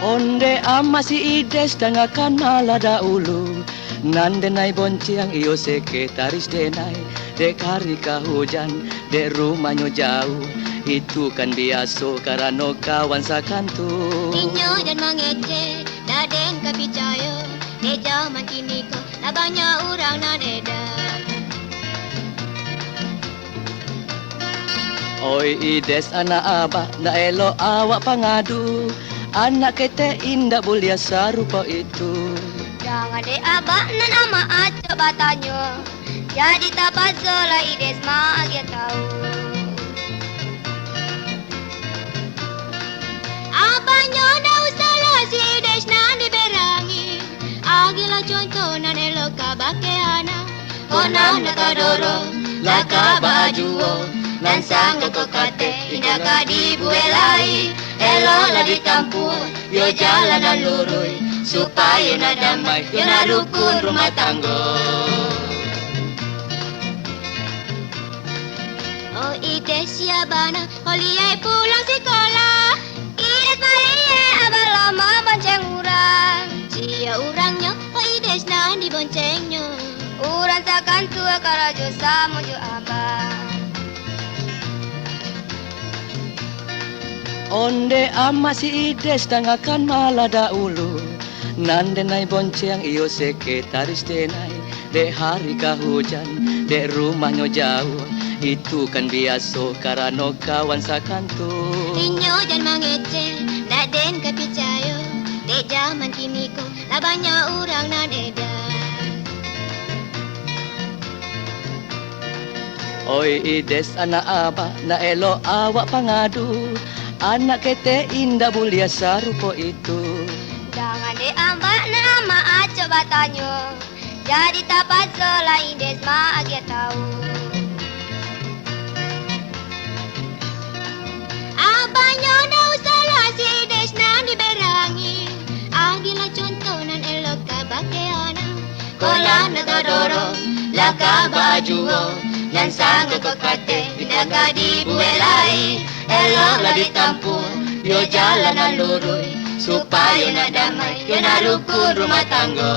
Onde ama si ides dangakan malada ulu. Nandenai bonciang iyo sekretaris denai. Dek hari hujan, dek rumahnya jauh. Itu kan biasa karena kawan sakantu. Inyo dan mangece, daden kapicayo. Di zaman kini ko, na banyak orang nan edan. Oi ides anak abah, na elok awak pangadu. Anak kete indah mulia sarupa itu. Jangan dek abah nan ama Anak Batanyo. Jadi tapat zola ides ma agia tahu. Abahnya dah usalah si ides nan diberangi. Agilah contoh nan elok kabake anak. Kona nakadoro, laka bajuo. Nan sangka kokate, indah Gadih Bialah Lai. Eloklah ditampur, yo jalan dan lurui. Supaya na damai, yo na rukun rumah tangga. Oh ides ya bana, holiai pulang sekolah. Ides marie, abang lama bonceng urang. Cia urangnya, oh ides nan diboncengnya. Urang takkan tua karajo sama jo abang. Onde ama si ides dangakan malada ulu. Nandenai bonceng iyo sekretaris denai. Dek hari hujan, dek rumahnya jauh. Itu kan biasa karena kawan sakantu. Inyo dan mangece, daden kapicayo. Dek zaman kini ko, na banyak orang nan edan. Oi ides anak abah, na elok awak pangadu. Anak kete indah mulia sarupa itu. Jangan diambak nama Anak Batanyo. Jadi tapat zola ides ma agia tahu. Abahnya dah usalah si ides nan diberangi. Agilah contoh nan elok kabake anak. Kola nakadoro, laka bajuo. Nan sangka kokate, indah Gadih Bialah Lai. Eloklah ditampur, yo jalan dan lurui. Supaya na damai, yo na rukun rumah tangga.